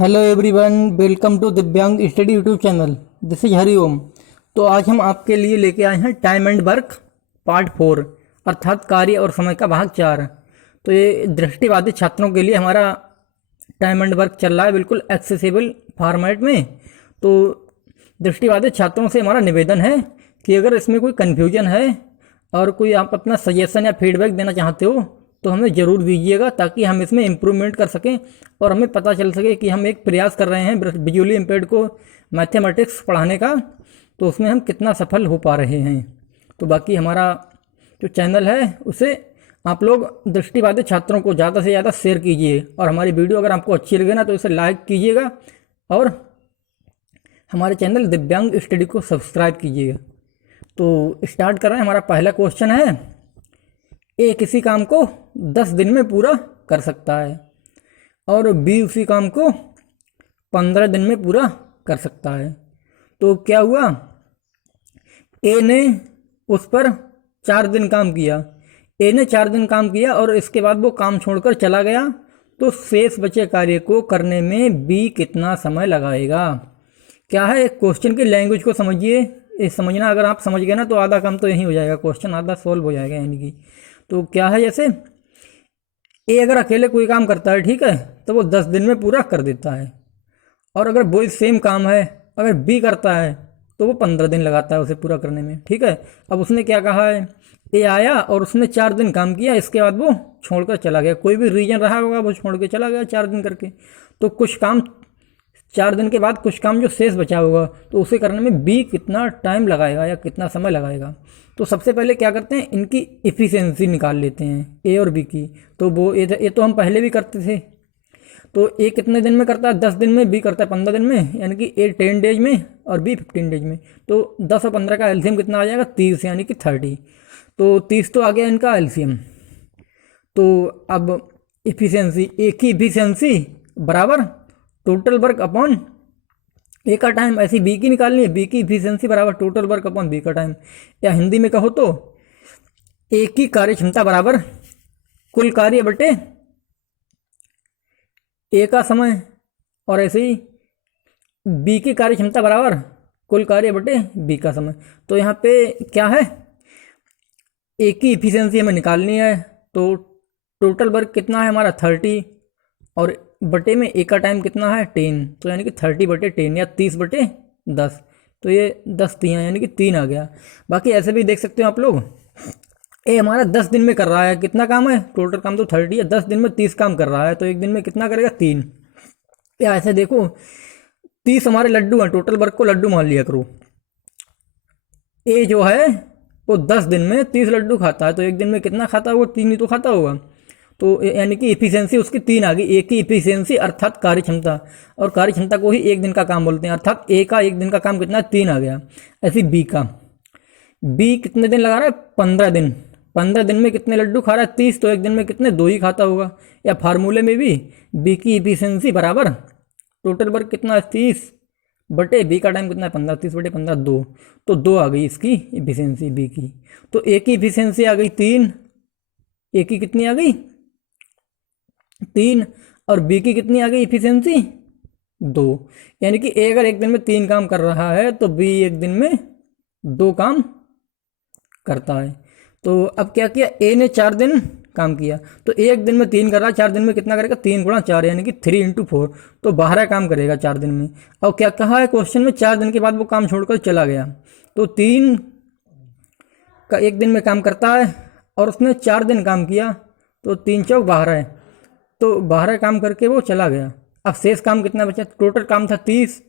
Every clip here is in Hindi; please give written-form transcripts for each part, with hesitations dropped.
हेलो एवरीवन, वेलकम टू दिव्यांग study YouTube channel. This is Hariom. तो आज हम आपके लिए लेके आए हैं टाइम एंड वर्क पार्ट 4, अर्थात कार्य और समय का भाग 4। तो ये दृष्टिबाधित छात्रों के लिए हमारा टाइम एंड वर्क चल रहा है बिल्कुल एक्सेसिबल फॉर्मेट में। तो दृष्टिबाधित छात्रों से हमारा निवेदन है कि अगर इसमें कोई कन्फ्यूजन है और कोई आप अपना सजेशन या फीडबैक देना चाहते हो तो हमें ज़रूर दीजिएगा, ताकि हम इसमें इम्प्रूवमेंट कर सकें और हमें पता चल सके कि हम एक प्रयास कर रहे हैं विजुअली इम्पेयर्ड को मैथमेटिक्स पढ़ाने का, तो उसमें हम कितना सफल हो पा रहे हैं। तो बाकी हमारा जो चैनल है उसे आप लोग दृष्टिबाधित छात्रों को ज़्यादा से ज़्यादा शेयर कीजिए, और हमारी वीडियो अगर आपको अच्छी लगे ना तो इसे लाइक कीजिएगा और हमारे चैनल दिव्यांग स्टडी को सब्सक्राइब कीजिएगा। तो स्टार्ट कर रहे हैं। हमारा पहला क्वेश्चन है, ए किसी काम को 10 दिन में पूरा कर सकता है और बी उसी काम को 15 दिन में पूरा कर सकता है। तो क्या हुआ, ए ने उस पर 4 दिन काम किया। ए ने 4 दिन काम किया और इसके बाद वो काम छोड़कर चला गया, तो शेष बचे कार्य को करने में बी कितना समय लगाएगा। क्या है, क्वेश्चन की लैंग्वेज को समझिए। ये समझना, अगर आप समझ गए ना तो आधा काम तो यहीं हो जाएगा, क्वेश्चन आधा सॉल्व हो जाएगा यानी कि। तो क्या है, जैसे ए अगर अकेले कोई काम करता है, ठीक है, तो वो 10 दिन में पूरा कर देता है। और अगर वही सेम काम है अगर बी करता है तो वो 15 दिन लगाता है उसे पूरा करने में, ठीक है। अब उसने क्या कहा है, ए आया और उसने 4 दिन काम किया, इसके बाद वो छोड़कर चला गया। कोई भी रीजन रहा होगा, वो छोड़ के चला गया 4 दिन करके। तो कुछ काम 4 दिन के बाद कुछ काम जो शेष बचा होगा तो उसे करने में बी कितना टाइम लगाएगा या कितना समय लगाएगा। तो सबसे पहले क्या करते हैं, इनकी इफ़िशियंसी निकाल लेते हैं ए और बी की। तो वो ए तो हम पहले भी करते थे। तो ए कितने दिन में करता है, 10 दिन में, बी करता है 15 दिन में, यानी कि ए 10 डेज में और बी 15 डेज में। तो 10 और 15 का एलसीएम कितना आ जाएगा, 30, यानी कि 30। तो 30 तो आ गया इनका एलसीएम। तो अब इफ़िशियंसी, ए की इफ़िशियंसी बराबर टोटल वर्क अपॉन ए का टाइम, ऐसी बी की निकालनी है। बी की इफिशियंसी बराबर टोटल वर्क अपॉन बी का टाइम, या हिंदी में कहो तो ए की कार्य क्षमता बराबर कुल कार्य बटे ए का समय, और ऐसे ही बी की कार्य क्षमता बराबर कुल कार्य बटे बी का समय। तो यहाँ पे क्या है, ए की इफिशियंसी हमें निकालनी है। तो टोटल वर्क कितना है हमारा 30, और बटे में ए का टाइम कितना है 10, तो यानी कि 30/10 या 30/10। तो ये 10 दिया यानी कि 3 आ गया। बाकी ऐसे भी देख सकते हो आप लोग, ए हमारा 10 दिन में कर रहा है, कितना काम है, टोटल काम तो 30 है, 10 दिन में 30 काम कर रहा है, तो एक दिन में कितना करेगा 3। या ऐसे देखो, 30 हमारे लड्डू हैं, टोटल वर्क को लड्डू मान लिया करो। ए जो है वो 10 दिन में 30 लड्डू खाता है, तो एक दिन में कितना खाता है, वो 3 ही तो खाता होगा। तो यानी कि इफिशियंसी उसकी 3 आ गई। ए की इफिशियंसी अर्थात कार्य क्षमता, और कार्य क्षमता को ही एक दिन का काम बोलते हैं, अर्थात ए का एक दिन का काम कितना, 3 आ गया। ऐसी बी का, बी कितने दिन लगा रहा है, 15 दिन। 15 दिन में कितने लड्डू खा रहा है, 30, तो एक दिन में कितने, 2 ही खाता होगा। या फार्मूले में भी बी की इफिशियंसी बराबर टोटल वर्क कितना है 30 बटे बी का टाइम कितना है 15, 30/15 2। तो 2 आ गई इसकी इफिशियंसी बी की। तो ए की इफिशियंसी आ गई 3, ए की कितनी आ गई 3, और बी की कितनी आ गई इफिशियंसी 2। यानी कि ए अगर एक दिन में 3 काम कर रहा है तो बी एक दिन में 2 काम करता है। तो अब क्या किया, ए ने 4 दिन काम किया, तो एक दिन में 3 कर रहा है, 4 दिन में कितना करेगा, 3 × 4 यानी कि 3 × 4, तो 12 काम करेगा 4 दिन में। और क्या कहा है क्वेश्चन में, 4 दिन के बाद वो काम छोड़कर चला गया, तो 3 का एक दिन में काम करता है और उसने 4 दिन काम किया, तो 3 चौक 12 है, तो 12 काम करके वो चला गया। अब शेष काम कितना बचा, टोटल काम था 30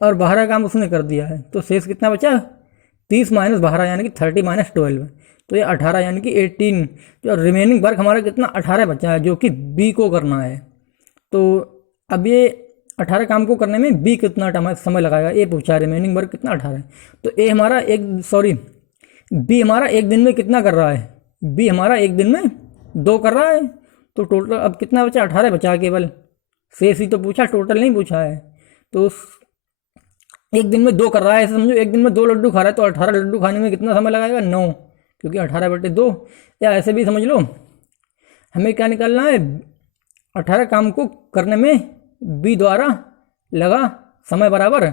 और 12 काम उसने कर दिया है, तो शेष कितना बचा, 30 - 12 यानी कि 30 - 12, तो ये 18 यानी कि 18। जो रिमेनिंग वर्क हमारा कितना 18 बचा है, जो कि बी को करना है। तो अब ये 18 काम को करने में बी कितना समय लगाएगा, ये पूछा है, रिमेनिंग वर्क कितना 18 है। तो ए हमारा बी हमारा एक दिन में कितना कर रहा है, बी हमारा एक दिन में 2 कर रहा है। तो टोटल अब कितना बचा, 18 बचा केवल, शेष ही तो पूछा, टोटल नहीं पूछा है। तो एक दिन में 2 कर रहा है, ऐसे समझो एक दिन में 2 लड्डू खा रहा है, तो 18 लड्डू खाने में कितना समय लगाएगा, 9, क्योंकि 18/2। या ऐसे भी समझ लो, हमें क्या निकालना है, 18 काम को करने में बी द्वारा लगा समय बराबर,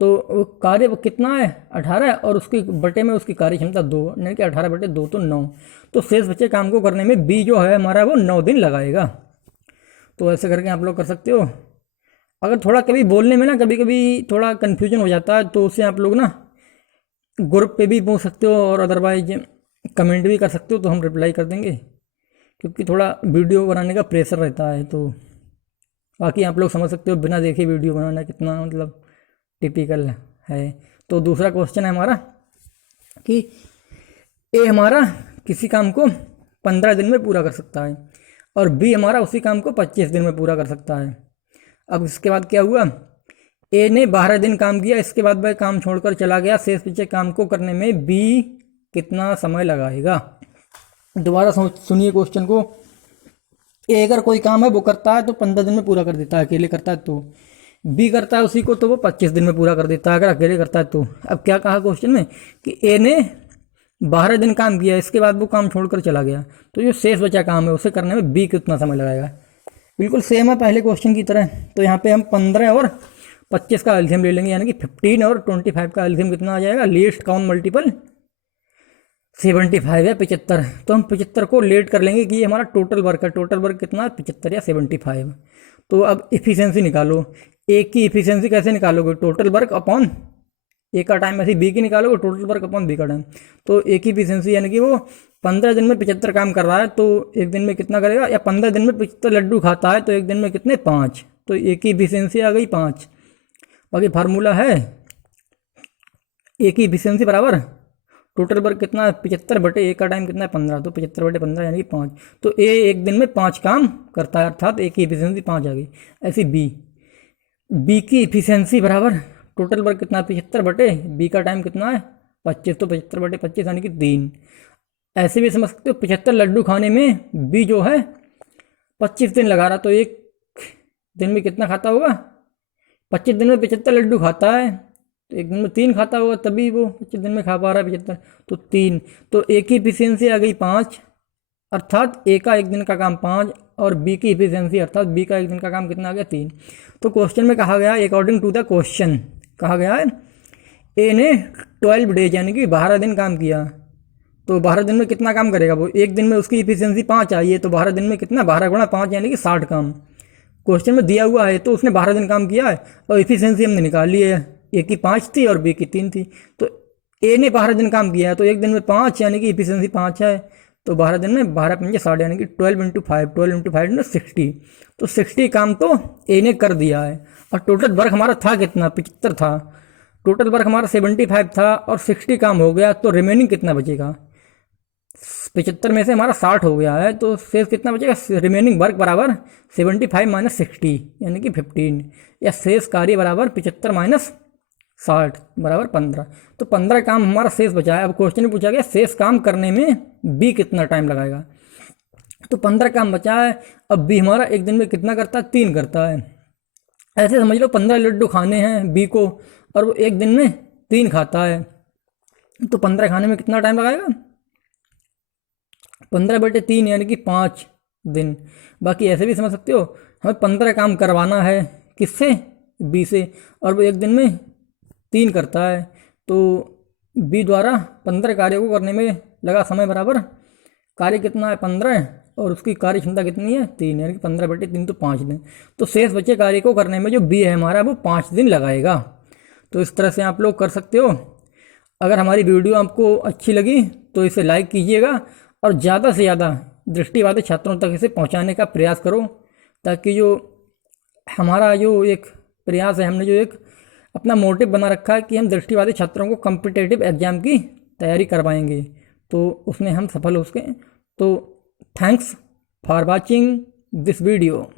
तो वो कार्य वो कितना है 18 और उसकी बटे में उसकी कार्य क्षमता 2, यानी कि 18/2 तो 9। तो शेष बचे काम को करने में बी जो है हमारा वो 9 दिन लगाएगा। तो ऐसे करके आप लोग कर सकते हो। अगर थोड़ा कभी बोलने में ना कभी कभी थोड़ा कन्फ्यूजन हो जाता है तो उसे आप लोग ना ग्रुप पे भी पूछ सकते हो और अदरवाइज कमेंट भी कर सकते हो, तो हम रिप्लाई कर देंगे, क्योंकि थोड़ा वीडियो बनाने का प्रेशर रहता है। तो बाकी आप लोग समझ सकते हो बिना देखे वीडियो बनाना कितना मतलब टिपिकल है। तो दूसरा क्वेश्चन है हमारा कि ए हमारा किसी काम को 15 दिन में पूरा कर सकता है और बी हमारा उसी काम को 25 दिन में पूरा कर सकता है। अब इसके बाद क्या हुआ, ए ने 12 दिन काम किया, इसके बाद वह काम छोड़कर चला गया, शेष बचे काम को करने में बी कितना समय लगाएगा। दोबारा सुनिए क्वेश्चन को। ए अगर कोई काम है वो करता है तो 15 दिन में पूरा कर देता है अकेले करता है, तो बी करता है उसी को तो वो 25 दिन में पूरा कर देता है अगर अकेले करता है तो। अब क्या कहा क्वेश्चन में कि ए ने 12 दिन काम किया, इसके बाद वो काम छोड़कर चला गया, तो जो शेष बचा काम है उसे करने में बी कितना समय लगाएगा। बिल्कुल सेम है पहले क्वेश्चन की तरह। तो यहाँ पे हम 15 और 25 का एलसीएम ले लेंगे, यानी कि 15 और 25 का एलसीएम कितना आ जाएगा, लीस्ट काउंट मल्टीपल 75 या 75। तो हम 75 को लेट कर लेंगे कि ये हमारा टोटल वर्क है। टोटल वर्क कितना है 75 या 75। तो अब इफिशियंसी निकालो। ए की इफिशियंसी कैसे निकालोगे, टोटल वर्क अपॉन ए का टाइम, ऐसे बी की निकालोगे टोटल वर्क अपॉन बी का टाइम। तो ए की इफिशियंसी यानी कि वो 15 दिन में 75 काम कर रहा है तो एक दिन में कितना करेगा, या 15 दिन में 75 लड्डू खाता है तो एक दिन में कितने 5। तो ए की इफिशियंसी आ गई 5। बाकी फार्मूला है ए की इफिशियंसी बराबर टोटल वर्क कितना है 75 बटे ए का टाइम कितना है 15, तो 75/15 यानी कि 5। तो ए एक दिन में 5 काम करता है, अर्थात ए की इफिशियंसी 5 आ गई। ऐसी बी की इफिशियंसी बराबर टोटल वर्क कितना है 75 बटे बी का टाइम कितना है 25, तो 75/25 यानी कि 3। ऐसे भी समझ सकते हो 75 लड्डू खाने में बी जो है 25 दिन लगा रहा, तो एक दिन में कितना खाता होगा, 25 दिन में 75 लड्डू खाता है तो एक दिन में 3 खाता होगा, तभी वो 25 दिन में खा पा रहा है 75, तो 3। तो ए की इफिशियंसी आ गई 5, अर्थात ए का एक दिन का काम 5 और बी की इफिशियंसी अर्थात बी का एक दिन का काम कितना आ गया 3। तो क्वेश्चन में कहा गया अकॉर्डिंग टू द क्वेश्चन कहा गया है ए ने 12 डेज यानी कि 12 दिन काम किया, तो 12 दिन में कितना काम करेगा वो, एक दिन में उसकी इफिशियंसी 5 आई है तो 12 दिन में कितना 12 गुणा 5 यानी कि 60 काम क्वेश्चन में दिया हुआ है। तो उसने 12 दिन काम किया है और इफिशियंसी हमने निकाल ली है, ए की 5 थी और बी की 3 थी। तो ए ने 12 दिन काम किया है तो एक दिन में 5 यानी कि इफिशियंसी 5 है, तो 12 दिन में 12 पंजे 60 यानी कि 12 × 5 12 × 5 60। तो 60 काम तो ए ने कर दिया है। और टोटल वर्क हमारा था कितना 75 था, टोटल वर्क हमारा 75 था और 60 काम हो गया, तो रिमेनिंग कितना बचेगा, 75 में से हमारा 60 हो गया है तो शेष कितना बचेगा, रिमेनिंग वर्क बराबर 75 - 60 यानी कि 15, या शेष कार्य बराबर 75 - 60 बराबर 15। तो 15 काम हमारा शेष बचा है। अब क्वेश्चन में पूछा गया शेष काम करने में बी कितना टाइम लगाएगा, तो 15 काम बचा है। अब बी हमारा एक दिन में कितना करता है 3 करता है। ऐसे समझ लो 15 लड्डू खाने हैं बी को और वो एक दिन में 3 खाता है, तो 15 खाने में कितना टाइम लगाएगा 15/3 यानी कि 5 दिन। बाकी ऐसे भी समझ सकते हो हमें 15 काम करवाना है किससे, बी से, और वो एक दिन में 3 करता है, तो बी द्वारा 15 कार्यों को करने में लगा समय बराबर कार्य कितना है 15 और उसकी कार्य क्षमता कितनी है 3 यानी कि 15/3 तो 5 दिन। तो शेष बचे कार्य को करने में जो बी है हमारा वो 5 दिन लगाएगा। तो इस तरह से आप लोग कर सकते हो। अगर हमारी वीडियो आपको अच्छी लगी तो इसे लाइक कीजिएगा और ज़्यादा से ज़्यादा दृष्टिबाधित छात्रों तक इसे पहुंचाने का प्रयास करो, ताकि जो हमारा जो एक प्रयास है, हमने जो एक अपना मोटिव बना रखा है कि हम दृष्टिबाधित छात्रों को कॉम्पिटिटिव एग्जाम की तैयारी करवाएंगे, तो उसमें हम सफल हो सकें। तो thanks for watching this video.